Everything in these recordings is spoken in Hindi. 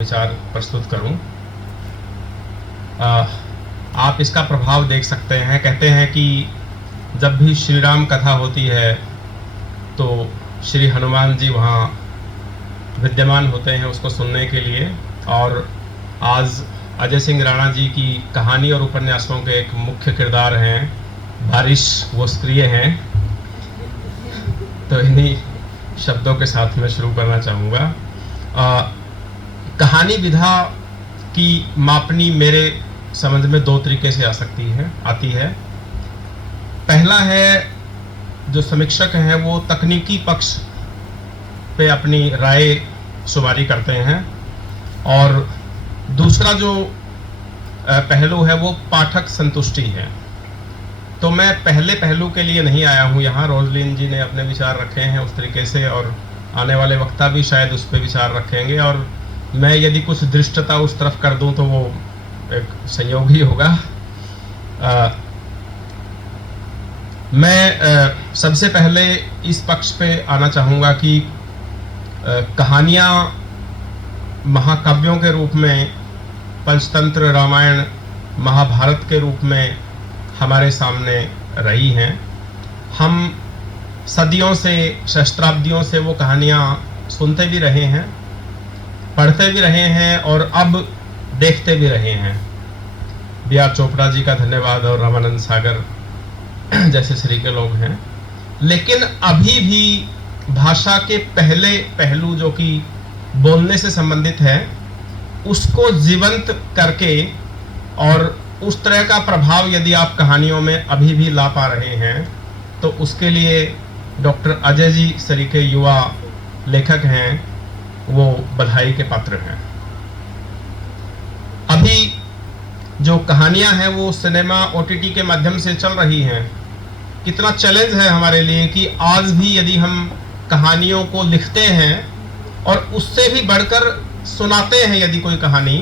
विचार प्रस्तुत करूं। आप इसका प्रभाव देख सकते हैं। कहते हैं कि जब भी श्री राम कथा होती है तो श्री हनुमान जी वहाँ विद्यमान होते हैं उसको सुनने के लिए। और आज अजय सिंह राणा जी की कहानी और उपन्यासों के एक मुख्य किरदार हैं बारिश, वो सक्रिय हैं। तो इन्हीं शब्दों के साथ मैं शुरू करना चाहूँगा। कहानी विधा की मापनी मेरे समझ में दो तरीके से आती है। पहला है, जो समीक्षक हैं वो तकनीकी पक्ष पे अपनी राय शुमारी करते हैं, और दूसरा जो पहलू है वो पाठक संतुष्टि है। तो मैं पहले पहलू के लिए नहीं आया हूँ यहाँ। रोजलिन जी ने अपने विचार रखे हैं उस तरीके से, और आने वाले वक्ता भी शायद उस पर विचार रखेंगे, और मैं यदि कुछ दृष्टता उस तरफ कर दूं तो वो एक संयोग ही होगा। मैं सबसे पहले इस पक्ष पे आना चाहूँगा कि कहानियाँ महाकाव्यों के रूप में, पंचतंत्र, रामायण, महाभारत के रूप में हमारे सामने रही हैं। हम सदियों से, सहस्त्राब्दियों से वो कहानियाँ सुनते भी रहे हैं, पढ़ते भी रहे हैं और अब देखते भी रहे हैं। B.R. चोपड़ा जी का धन्यवाद और रामानंद सागर जैसे श्री के लोग हैं। लेकिन अभी भी भाषा के पहले पहलू जो कि बोलने से संबंधित है उसको जीवंत करके, और उस तरह का प्रभाव यदि आप कहानियों में अभी भी ला पा रहे हैं तो उसके लिए डॉक्टर अजय जी सरीखे युवा लेखक हैं, वो बधाई के पात्र हैं। अभी जो कहानियां हैं वो सिनेमा OTT के माध्यम से चल रही हैं। कितना चैलेंज है हमारे लिए कि आज भी यदि हम कहानियों को लिखते हैं और उससे भी बढ़कर सुनाते हैं यदि कोई कहानी,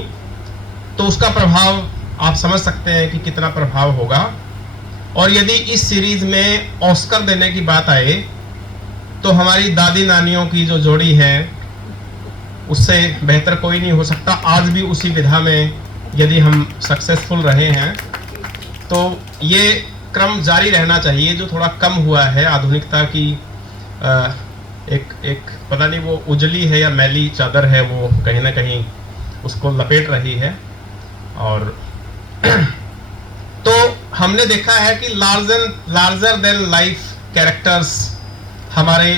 तो उसका प्रभाव आप समझ सकते हैं कि कितना प्रभाव होगा। और यदि इस सीरीज में ऑस्कर देने की बात आए तो हमारी दादी नानियों की जो जोड़ी है उससे बेहतर कोई नहीं हो सकता। आज भी उसी विधा में यदि हम सक्सेसफुल रहे हैं तो ये क्रम जारी रहना चाहिए, जो थोड़ा कम हुआ है। आधुनिकता की एक पता नहीं वो उजली है या मैली चादर है, वो कहीं ना कहीं उसको लपेट रही है। और तो हमने देखा है कि लार्जर देन लाइफ कैरेक्टर्स हमारे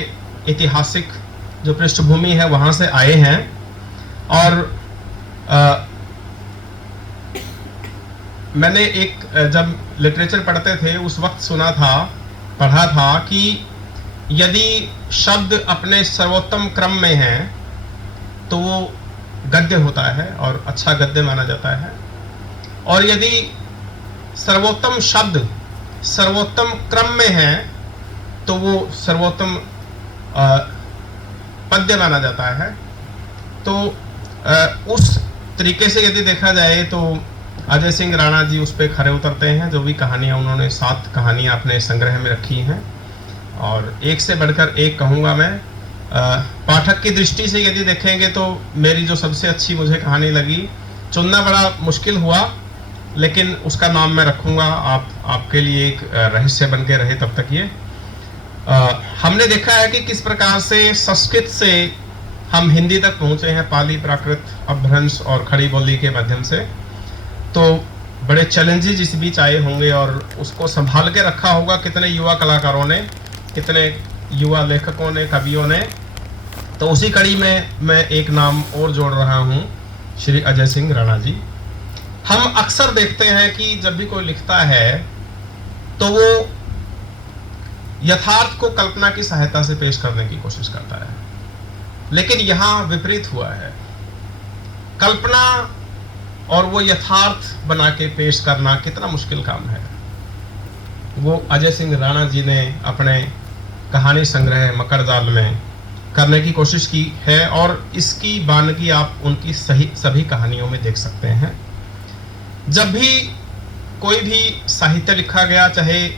ऐतिहासिक जो पृष्ठभूमि है वहां से आए हैं। और मैंने जब लिटरेचर पढ़ते थे उस वक्त पढ़ा था कि यदि शब्द अपने सर्वोत्तम क्रम में हैं तो वो गद्य होता है और अच्छा गद्य माना जाता है, और यदि सर्वोत्तम शब्द सर्वोत्तम क्रम में है तो वो सर्वोत्तम पद्य माना जाता है। तो उस तरीके से यदि देखा जाए तो अजय सिंह राणा जी उस पर खरे उतरते हैं। जो भी कहानियाँ उन्होंने 7 कहानियाँ अपने संग्रह में रखी हैं, और एक से बढ़कर एक कहूँगा मैं। पाठक की दृष्टि से यदि देखेंगे तो मेरी जो सबसे अच्छी मुझे कहानी लगी, चुनना बड़ा मुश्किल हुआ, लेकिन उसका नाम मैं रखूँगा। आपके लिए एक रहस्य बन के रहे तब तक ये। हमने देखा है कि किस प्रकार से संस्कृत से हम हिंदी तक पहुंचे हैं, पाली, प्राकृत, अपभ्रंश और खड़ी बोली के माध्यम से। तो बड़े चैलेंजेस इस बीच आए होंगे और उसको संभाल के रखा होगा कितने युवा कलाकारों ने, कितने युवा लेखकों ने, कवियों ने। तो उसी कड़ी में मैं एक नाम और जोड़ रहा हूँ, श्री अजय सिंह राणा जी। हम अक्सर देखते हैं कि जब भी कोई लिखता है तो वो यथार्थ को कल्पना की सहायता से पेश करने की कोशिश करता है, लेकिन यहाँ विपरीत हुआ है। कल्पना और वो यथार्थ बना के पेश करना कितना मुश्किल काम है, वो अजय सिंह राणा जी ने अपने कहानी संग्रह मकरजाल में करने की कोशिश की है, और इसकी बानगी आप उनकी सभी कहानियों में देख सकते हैं। जब भी कोई भी साहित्य लिखा गया, चाहे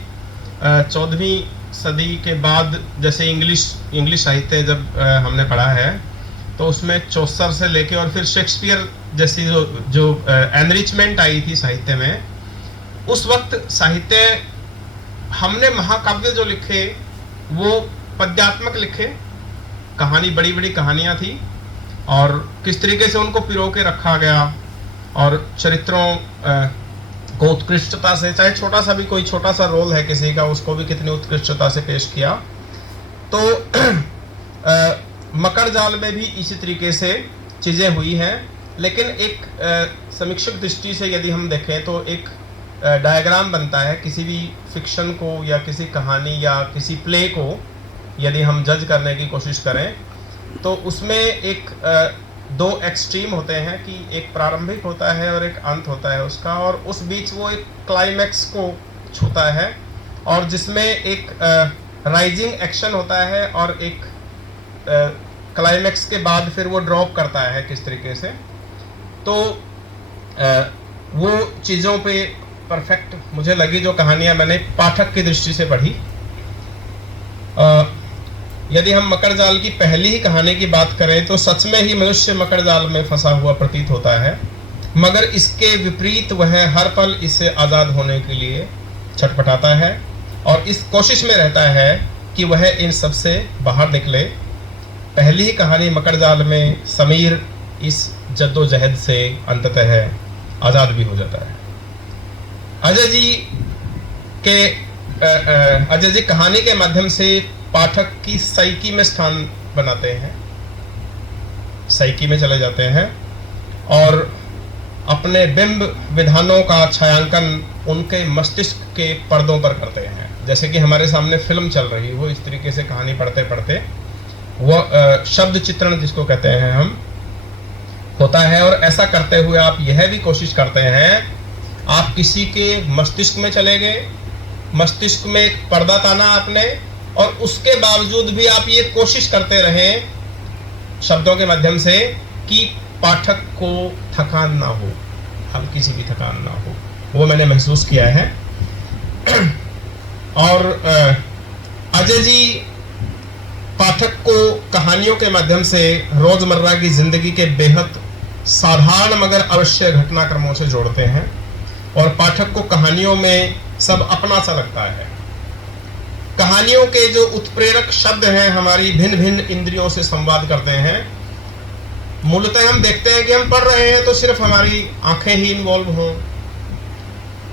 14वीं सदी के बाद, जैसे इंग्लिश साहित्य जब हमने पढ़ा है तो उसमें चौसर से लेके और फिर शेक्सपियर जैसी जो एनरिचमेंट आई थी साहित्य में, उस वक्त साहित्य हमने महाकाव्य जो लिखे वो पद्यात्मक लिखे, कहानी बड़ी बड़ी कहानियां थी और किस तरीके से उनको पिरो के रखा गया और चरित्रों को उत्कृष्टता से, चाहे छोटा सा भी कोई छोटा सा रोल है किसी का, उसको भी कितनी उत्कृष्टता से पेश किया। तो मकर जाल में भी इसी तरीके से चीज़ें हुई हैं, लेकिन एक समीक्षक दृष्टि से यदि हम देखें तो एक डायग्राम बनता है किसी भी फिक्शन को या किसी कहानी या किसी प्ले को यदि हम जज करने की कोशिश करें, तो उसमें एक दो एक्सट्रीम होते हैं कि एक प्रारंभिक होता है और एक अंत होता है उसका, और उस बीच वो एक क्लाइमैक्स को छूता है और जिसमें एक राइजिंग एक्शन होता है और एक क्लाइमैक्स के बाद फिर वो ड्रॉप करता है किस तरीके से। तो वो चीज़ों पे परफेक्ट मुझे लगी जो कहानियाँ मैंने पाठक की दृष्टि से पढ़ी। यदि हम मकर जाल की पहली ही कहानी की बात करें तो सच में ही मनुष्य मकर जाल में फंसा हुआ प्रतीत होता है, मगर इसके विपरीत वह हर पल इससे आज़ाद होने के लिए छटपटाता है और इस कोशिश में रहता है कि वह इन सब से बाहर निकले। पहली ही कहानी मकर जाल में समीर इस जद्दोजहद से अंततः आज़ाद भी हो जाता है। अजय जी कहानी के माध्यम से पाठक की साइकी में स्थान बनाते हैं, साइकी में चले जाते हैं और अपने बिंब विधानों का छायांकन उनके मस्तिष्क के पर्दों पर करते हैं। जैसे कि हमारे सामने फिल्म चल रही हो, इस तरीके से कहानी पढ़ते पढ़ते वो शब्द चित्रण जिसको कहते हैं हम होता है। और ऐसा करते हुए आप यह भी कोशिश करते हैं, आप किसी के मस्तिष्क में चले गए, मस्तिष्क में एक पर्दा ताना आपने, और उसके बावजूद भी आप ये कोशिश करते रहें शब्दों के माध्यम से कि पाठक को थकान ना हो, हल्की सी भी थकान ना हो। वो मैंने महसूस किया है। और अजय जी पाठक को कहानियों के माध्यम से रोजमर्रा की जिंदगी के बेहद साधारण मगर अवश्य घटनाक्रमों से जोड़ते हैं और पाठक को कहानियों में सब अपना सा लगता है। कहानियों के जो उत्प्रेरक शब्द हैं हमारी भिन्न भिन्न इंद्रियों से संवाद करते हैं। मूलतः हम देखते हैं कि हम पढ़ रहे हैं तो सिर्फ हमारी आंखें ही इन्वॉल्व हों,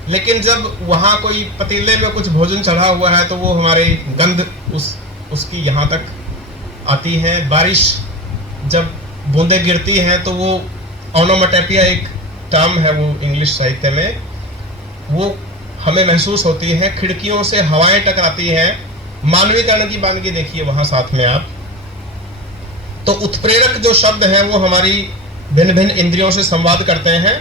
लेकिन जब वहाँ कोई पतीले में कुछ भोजन चढ़ा हुआ है तो वो हमारी गंध उसकी यहाँ तक आती है। बारिश जब बूंदें गिरती हैं तो वो ओनोमेटोपोइया एक टर्म है वो इंग्लिश साहित्य में, वो हमें महसूस होती है। खिड़कियों से हवाएं टकराती हैं, मानवीकरण की वानगी देखिए वहाँ साथ में आप। तो उत्प्रेरक जो शब्द हैं वो हमारी भिन्न भिन्न इंद्रियों से संवाद करते हैं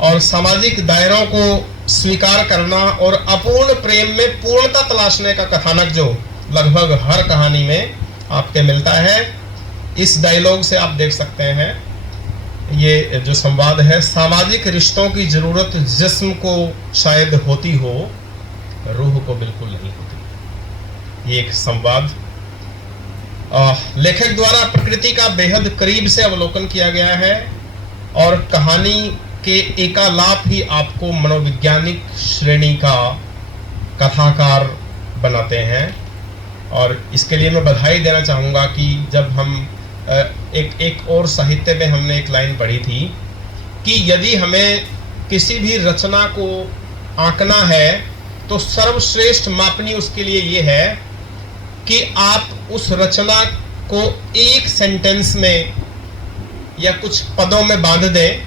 और सामाजिक दायरों को स्वीकार करना और अपूर्ण प्रेम में पूर्णता तलाशने का कथानक जो लगभग हर कहानी में आपके मिलता है। इस डायलॉग से आप देख सकते हैं ये जो संवाद है, सामाजिक रिश्तों की जरूरत जिस्म को शायद होती हो, रूह को बिल्कुल नहीं होती। ये एक संवाद लेखक द्वारा प्रकृति का बेहद करीब से अवलोकन किया गया है और कहानी के एकालाप ही आपको मनोवैज्ञानिक श्रेणी का कथाकार बनाते हैं। और इसके लिए मैं बधाई देना चाहूँगा कि जब हम एक और साहित्य में हमने एक लाइन पढ़ी थी कि यदि हमें किसी भी रचना को आंकना है तो सर्वश्रेष्ठ मापनी उसके लिए ये है कि आप उस रचना को एक सेंटेंस में या कुछ पदों में बांध दें,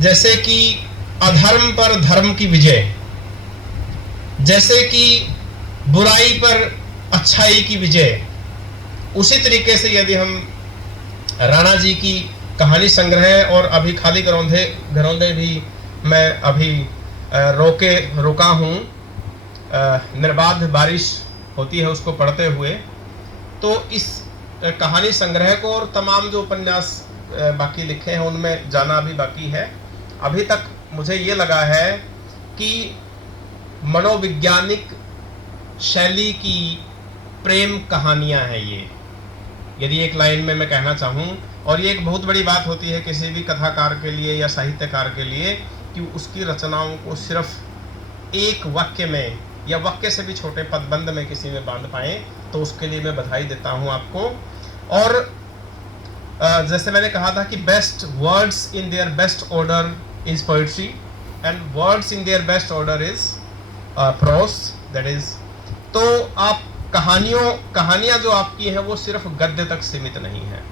जैसे कि अधर्म पर धर्म की विजय, जैसे कि बुराई पर अच्छाई की विजय। उसी तरीके से यदि हम राणा जी की कहानी संग्रह और अभी खाली घरौंदे भी मैं अभी रुका हूँ, निर्बाध बारिश होती है उसको पढ़ते हुए, तो इस कहानी संग्रह को और तमाम जो उपन्यास बाकी लिखे हैं उनमें जाना अभी बाकी है। अभी तक मुझे ये लगा है कि मनोवैज्ञानिक शैली की प्रेम कहानियां हैं ये। यदि एक लाइन में मैं कहना चाहूँ और ये एक बहुत बड़ी बात होती है किसी भी कथाकार के लिए या साहित्यकार के लिए कि उसकी रचनाओं को सिर्फ एक वाक्य में या वाक्य से भी छोटे पदबंध में किसी में बांध पाए, तो उसके लिए मैं बधाई देता हूँ आपको। और जैसे मैंने कहा था कि best words in their best order is poetry and words in their best order is pros, that is. तो आप कहानियां जो आपकी हैं वो सिर्फ गद्य तक सीमित नहीं है।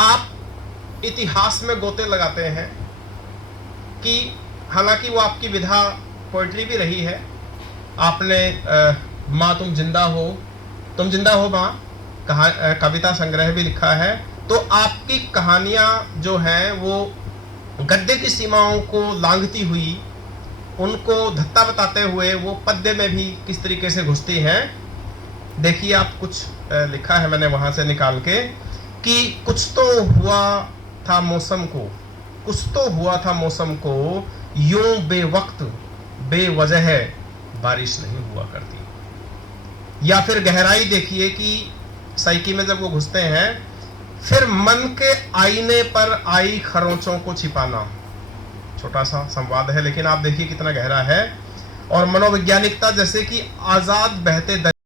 आप इतिहास में गोते लगाते हैं कि हालांकि वो आपकी विधा पोइट्री भी रही है। आपने माँ तुम जिंदा हो माँ कविता संग्रह भी लिखा है। तो आपकी कहानियां जो हैं वो गद्य की सीमाओं को लांघती हुई, उनको धत्ता बताते हुए वो पद्य में भी किस तरीके से घुसती हैं। देखिए आप कुछ लिखा है मैंने वहां से निकाल के कि कुछ तो हुआ था मौसम को यूं बेवक्त बेवजह बारिश नहीं हुआ करती। या फिर गहराई देखिए कि साइकी में जब वो घुसते हैं, फिर मन के आईने पर आई खरोंचों को छिपाना। छोटा सा संवाद है लेकिन आप देखिए कितना गहरा है। और मनोवैज्ञानिकता जैसे कि आजाद बहते